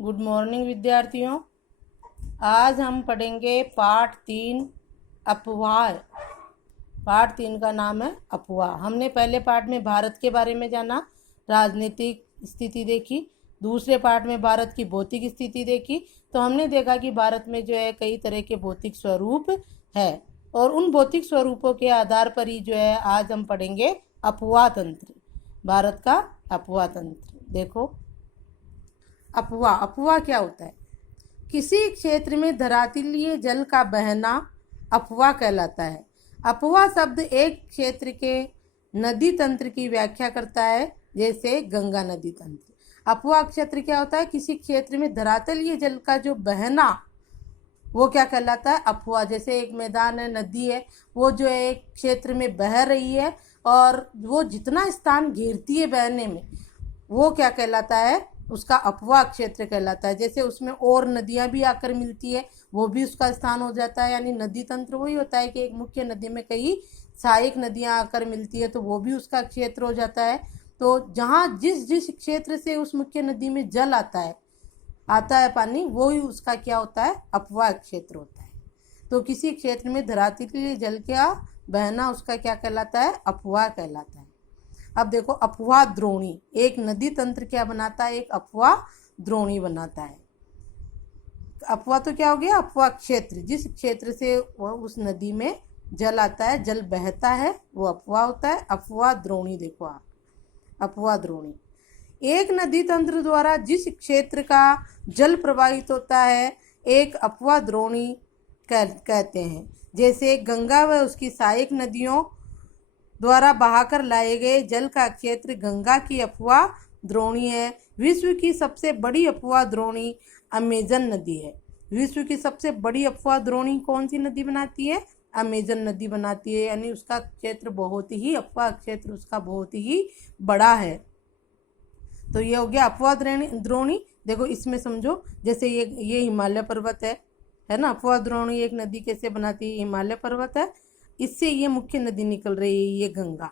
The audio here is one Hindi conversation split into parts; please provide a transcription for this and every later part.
गुड मॉर्निंग विद्यार्थियों। आज हम पढ़ेंगे पाठ 3 अपवाह। पाठ 3 का नाम है अपवाह। हमने पहले पाठ में भारत के बारे में जाना, राजनीतिक स्थिति देखी। दूसरे पाठ में भारत की भौतिक स्थिति देखी। तो हमने देखा कि भारत में जो है कई तरह के भौतिक स्वरूप है और उन भौतिक स्वरूपों के आधार पर ही जो है आज हम पढ़ेंगे अपवाह तंत्र, भारत का अपवाह तंत्र। देखो, अपवाह क्या होता है? किसी क्षेत्र में धरातलीय जल का बहना अपवाह कहलाता है। अपवाह शब्द एक क्षेत्र के नदी तंत्र की व्याख्या करता है, जैसे गंगा नदी तंत्र। अपवाह क्षेत्र क्या होता है? किसी क्षेत्र में धरातलीय जल का जो बहना, वो क्या कहलाता है? अपवाह। जैसे एक मैदान है, नदी है, वो जो है एक क्षेत्र में बह रही है और वो जितना स्थान घेरती है बहने में, वो क्या कहलाता है? उसका अपवाह क्षेत्र कहलाता है। जैसे उसमें और नदियां भी आकर मिलती है, वो भी उसका स्थान हो जाता है। यानी नदी तंत्र वही होता है कि एक मुख्य नदी में कई सहायक नदियां आकर मिलती है, तो वो भी उसका क्षेत्र हो जाता है। तो जहाँ जिस जिस क्षेत्र से उस मुख्य नदी में जल आता है पानी, वो ही उसका क्या होता है? अपवाह क्षेत्र होता है। तो किसी क्षेत्र में धरातलीय जल का बहना उसका क्या कहलाता है? अपवाह कहलाता है। अब देखो, अपवाह द्रोणी। एक नदी तंत्र क्या बनाता है? एक अपवाह द्रोणी बनाता है। अपवाह तो क्या हो गया? अपवाह क्षेत्र। जिस क्षेत्र से उस नदी में जल आता है, जल बहता है, वो अपवाह होता है। अपवाह द्रोणी देखो आप, अपवाह द्रोणी। एक नदी तंत्र द्वारा जिस क्षेत्र का जल प्रवाहित होता है, एक अपवाह द्रोणी कहते हैं। जैसे गंगा व उसकी सहायक नदियों द्वारा बहाकर लाए गए जल का क्षेत्र गंगा की अपवाह द्रोणी है। विश्व की सबसे बड़ी अपवाह द्रोणी अमेजन नदी है। विश्व की सबसे बड़ी अपवाह द्रोणी कौन सी नदी बनाती है? अमेजन नदी बनाती है। यानी उसका क्षेत्र बहुत ही, अपवाह क्षेत्र उसका बहुत ही बड़ा है। तो ये हो गया अपवाह द्रोणी। देखो इसमें समझो, जैसे ये हिमालय पर्वत है ना। अपवाह द्रोणी एक नदी कैसे बनाती है? हिमालय पर्वत है, इससे ये मुख्य नदी निकल रही है, ये गंगा।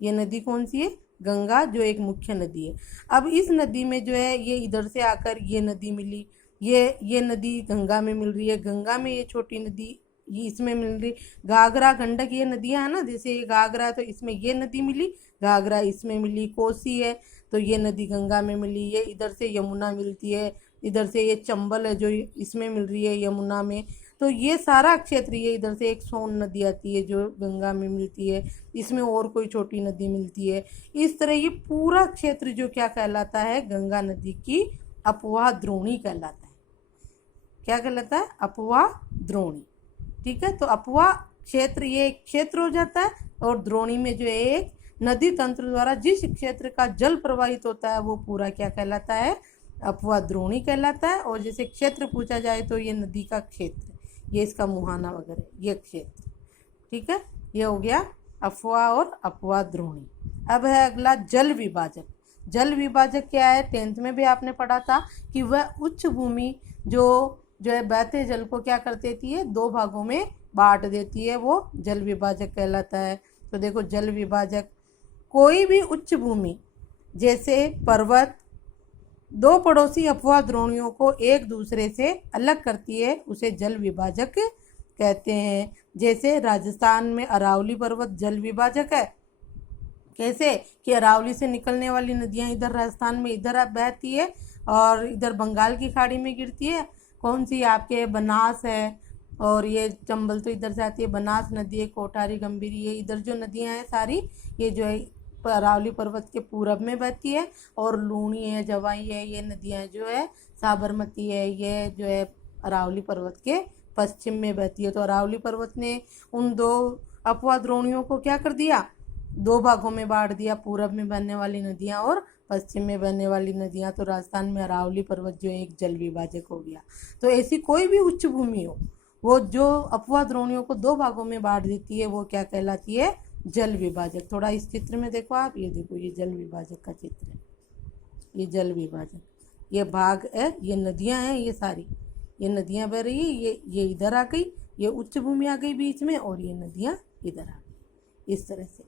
ये नदी कौन सी है? गंगा, जो एक मुख्य नदी है। अब इस नदी में जो है ये इधर से आकर ये नदी मिली, ये नदी गंगा में मिल रही है। गंगा में ये छोटी नदी ये इसमें मिल रही। घाघरा, गंडक, ये नदियां है ना। जैसे ये घाघरा है तो इसमें ये नदी मिली, घाघरा इसमें मिली। कोसी है तो ये नदी गंगा में मिली। ये इधर से यमुना मिलती है, इधर से ये चंबल है जो इसमें मिल रही है, यमुना में। तो ये सारा क्षेत्र, ये इधर से एक सोन नदी आती है जो गंगा में मिलती है, इसमें और कोई छोटी नदी मिलती है। इस तरह ये पूरा क्षेत्र जो क्या कहलाता है? गंगा नदी की अपवाह द्रोणी कहलाता है। क्या कहलाता है? अपवाह द्रोणी। ठीक है। तो अपवाह क्षेत्र ये एक क्षेत्र हो जाता है, और द्रोणी में जो है एक नदी तंत्र द्वारा जिस क्षेत्र का जल प्रवाहित होता है, वो पूरा क्या कहलाता है? अपवाह द्रोणी कहलाता है। और जैसे क्षेत्र पूछा जाए तो ये नदी का क्षेत्र, ये इसका मुहाना वगैरह, ये क्षेत्र। ठीक है। ये हो गया अपवाह और अपवाह द्रोणी। अब है अगला जल विभाजक। जल विभाजक क्या है? 10th में भी आपने पढ़ा था कि वह उच्च भूमि जो है बहते जल को क्या कर देती है? 2 भागों में बांट देती है, वो जल विभाजक कहलाता है। तो देखो, जल विभाजक, कोई भी उच्च भूमि जैसे पर्वत 2 पड़ोसी अपवाह द्रोणियों को एक दूसरे से अलग करती है, उसे जल विभाजक कहते हैं। जैसे राजस्थान में अरावली पर्वत जल विभाजक है। कैसे कि अरावली से निकलने वाली नदियां इधर राजस्थान में इधर बहती है और इधर बंगाल की खाड़ी में गिरती है। कौन सी? आपके बनास है, और ये चंबल तो इधर से आती है। बनास नदी है, कोठारी, गंभीरी, ये इधर जो नदियां हैं सारी, ये जो है अरावली पर्वत के पूरब में बहती है। और लूणी है, जवाई है, ये नदियां जो है, साबरमती है, ये जो है अरावली पर्वत के पश्चिम में बहती है। तो अरावली पर्वत ने उन 2 अपवाह द्रोणियों को क्या कर दिया? 2 भागों में बांट दिया, पूरब में बहने वाली नदियां और पश्चिम में बहने वाली नदियां। तो राजस्थान में अरावली पर्वत जो एक जल विभाजक हो गया। तो ऐसी कोई भी उच्च भूमि हो, वो जो अपवाह द्रोणियों को 2 भागों में बांट देती है, वो क्या कहलाती है? जल विभाजक। थोड़ा इस चित्र में देखो आप, ये देखो, ये जल विभाजक का चित्र है। ये जल विभाजक, ये भाग है, ये नदियां हैं, ये सारी ये नदियां बह रही है। ये इधर आ गई, ये उच्च भूमि आ गई बीच में, और ये नदियां इधर आ गई। इस तरह से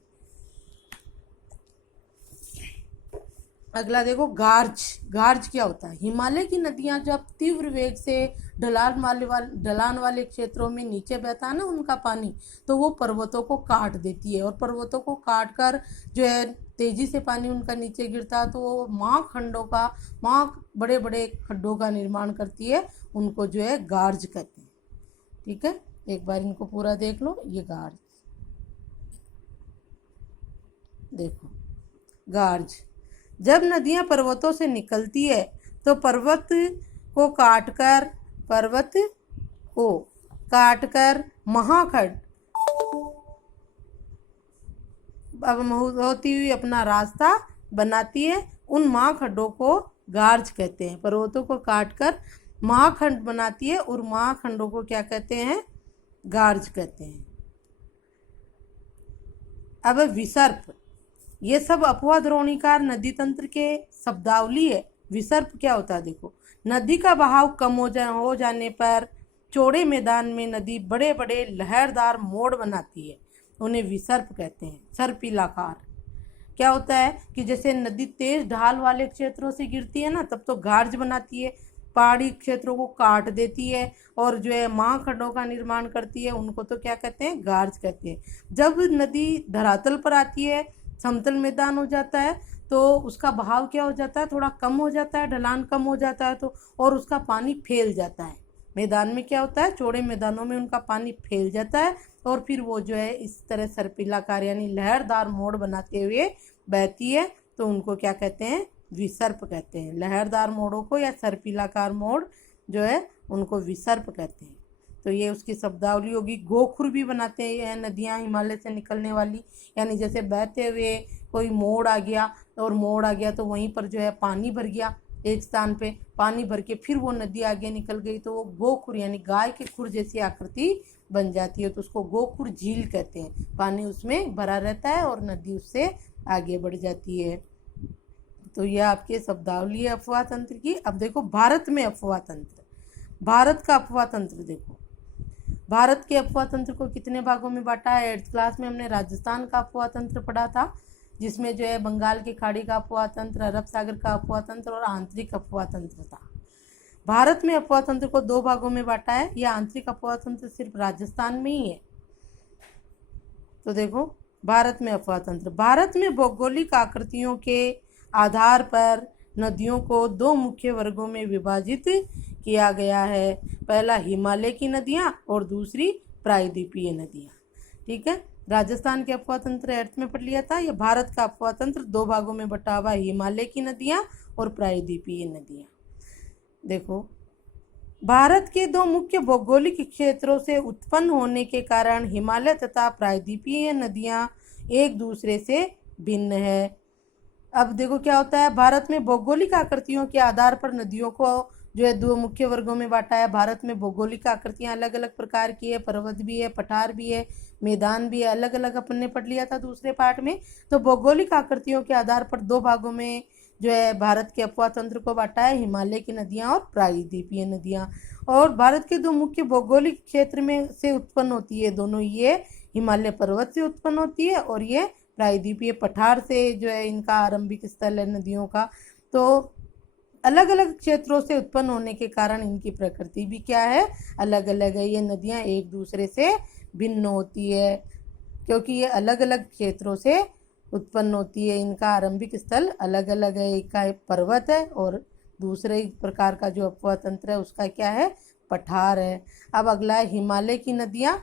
अगला देखो गार्ज। गार्ज क्या होता है? हिमालय की नदियां जब तीव्र वेग से ढलान वाले क्षेत्रों में नीचे बहता है ना उनका पानी, तो वो पर्वतों को काट देती है, और पर्वतों को काट कर जो है तेजी से पानी उनका नीचे गिरता है, तो वो माँ बड़े बड़े खड्डों का निर्माण करती है, उनको जो है गार्ज कहते हैं। ठीक है, एक बार इनको पूरा देख लो। ये गार्ज देखो, गार्ज। जब नदियां पर्वतों से निकलती है तो को काटकर पर्वत को काटकर महाखंड अब होती हुई अपना रास्ता बनाती है। उन महाखंडों को गार्ज कहते हैं। पर्वतों को काटकर महाखंड बनाती है, और महाखंडों को क्या कहते हैं? गार्ज कहते हैं। अब विसर्प, ये सब अपवाह द्रोणीकार नदी तंत्र के शब्दावली है। विसर्प क्या होता है? देखो, नदी का बहाव कम हो जाने पर चौड़े मैदान में नदी बड़े बड़े लहरदार मोड़ बनाती है, उन्हें विसर्प कहते हैं। सर्पिलाकार क्या होता है कि जैसे नदी तेज ढाल वाले क्षेत्रों से गिरती है ना, तब तो गार्ज बनाती है, पहाड़ी क्षेत्रों को काट देती है, और जो है महाखंडों का निर्माण करती है, उनको तो क्या कहते हैं? गार्ज कहते हैं। जब नदी धरातल पर आती है, समतल मैदान हो जाता है, तो उसका बहाव क्या हो जाता है? थोड़ा कम हो जाता है, ढलान कम हो जाता है, तो और उसका पानी फैल जाता है। मैदान में क्या होता है? चौड़े मैदानों में उनका पानी फैल जाता है, और फिर वो जो है इस तरह सर्पिलाकार यानी लहरदार मोड़ बनाते हुए बहती है, तो उनको क्या कहते हैं? विसर्प कहते हैं। लहरदार मोड़ों को या सर्पिलाकार मोड़ जो है उनको विसर्प कहते हैं। तो ये उसकी शब्दावली होगी। गोखुर भी बनाते हैं नदियाँ हिमालय से निकलने वाली, यानी जैसे बहते हुए कोई मोड़ आ गया, और मोड़ आ गया तो वहीं पर जो है पानी भर गया, एक स्थान पे पानी भर के फिर वो नदी आगे निकल गई, तो वो गोखुर यानी गाय के खुर जैसी आकृति बन जाती है, तो उसको गोखुर झील कहते हैं। पानी उसमें भरा रहता है और नदी उससे आगे बढ़ जाती है। तो यह आपके शब्दावली है अफवाह तंत्र की। अब देखो भारत में अफवाह तंत्र। भारत का अफवाह तंत्र देखो, भारत के अफवाह तंत्र को कितने भागों में बांटा है? 8th क्लास में हमने राजस्थान का अफवाह तंत्र पढ़ा था, जिसमें जो है बंगाल की खाड़ी का अफवाह तंत्र, अरब सागर का अफवाह तंत्र और आंतरिक अफवाह तंत्र था। भारत में अफवाह तंत्र को 2 भागों में बांटा है। यह आंतरिक अफवाह तंत्र सिर्फ राजस्थान में ही है। तो देखो, भारत में अफवाह तंत्र। भारत में भौगोलिक आकृतियों के आधार पर नदियों को 2 मुख्य वर्गों में विभाजित किया गया है। पहला हिमालय की नदियाँ और दूसरी प्रायद्वीपीय नदियाँ। ठीक है, राजस्थान के अफवाह तंत्र 8th में पढ़ लिया था। यह भारत का अफवाह तंत्र 2 भागों में बटा हुआ, हिमालय की नदियाँ और प्रायद्वीपीय नदियाँ। देखो, भारत के 2 मुख्य भौगोलिक क्षेत्रों से उत्पन्न होने के कारण हिमालय तथा प्रायद्वीपीय नदियाँ एक दूसरे से भिन्न है। अब देखो क्या होता है, भारत में भौगोलिक आकृतियों के आधार पर नदियों को जो है 2 मुख्य वर्गों में बांटा है। भारत में भौगोलिक आकृतियां अलग अलग प्रकार की है, पर्वत भी है, पठार भी है, मैदान भी है, अलग अलग अपन ने पढ़ लिया था दूसरे पार्ट में। तो भौगोलिक आकृतियों के आधार पर 2 भागों में जो है भारत के अफवाह तंत्र को बांटा है, हिमालय की नदियाँ और प्रायद्वीपीय नदियाँ। और भारत के 2 मुख्य भौगोलिक क्षेत्र में से उत्पन्न होती है दोनों, ये हिमालय पर्वत से उत्पन्न होती है और ये प्रायद्वीपीय पठार से जो है इनका आरंभिक स्थल है नदियों का। तो अलग अलग क्षेत्रों से उत्पन्न होने के कारण इनकी प्रकृति भी क्या है? अलग अलग है। ये नदियाँ एक दूसरे से भिन्न होती है क्योंकि ये अलग अलग क्षेत्रों से उत्पन्न होती है। इनका आरंभिक स्थल अलग अलग है, एक का पर्वत है और दूसरे प्रकार का जो अफवाह तंत्र है उसका क्या है? पठार है। अब अगला है हिमालय की नदियाँ,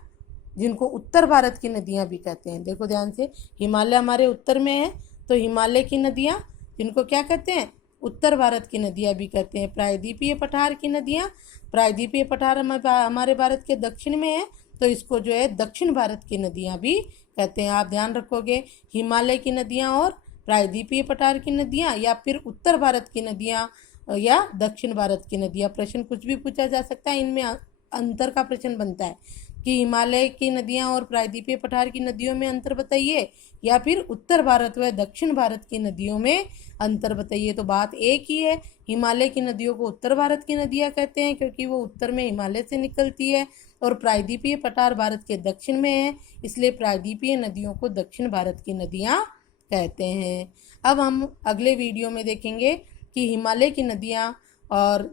जिनको उत्तर भारत की नदियाँ भी कहते हैं। देखो ध्यान से, हिमालय हमारे उत्तर में है, तो हिमालय की नदियाँ जिनको क्या कहते हैं? उत्तर भारत की नदियाँ भी कहते हैं। प्रायद्वीपीय पठार की नदियाँ, प्रायद्वीपीय पठार हमारे भारत के दक्षिण में है, तो इसको जो है दक्षिण भारत की नदियाँ भी कहते हैं। आप ध्यान रखोगे, हिमालय की नदियाँ और प्रायद्वीपीय पठार की नदियाँ, या फिर उत्तर भारत की नदियाँ या दक्षिण भारत की नदियाँ। प्रश्न कुछ भी पूछा जा सकता है, इनमें अंतर का प्रश्न बनता है कि हिमालय की नदियाँ और प्रायद्वीपीय पठार की नदियों में अंतर बताइए, या फिर उत्तर भारत व दक्षिण भारत की नदियों में अंतर बताइए। तो बात एक ही है, हिमालय की नदियों को उत्तर भारत की नदियाँ कहते हैं क्योंकि वो उत्तर में हिमालय से निकलती है, और प्रायद्वीपीय पठार भारत के दक्षिण में है, इसलिए प्रायद्वीपीय नदियों को दक्षिण भारत की नदियाँ कहते हैं। अब हम अगले वीडियो में देखेंगे कि हिमालय की नदियाँ और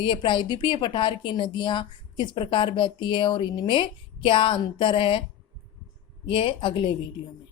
ये प्रायद्वीपीय पठार की नदियाँ किस प्रकार बहती है और इनमें क्या अंतर है, ये अगले वीडियो में।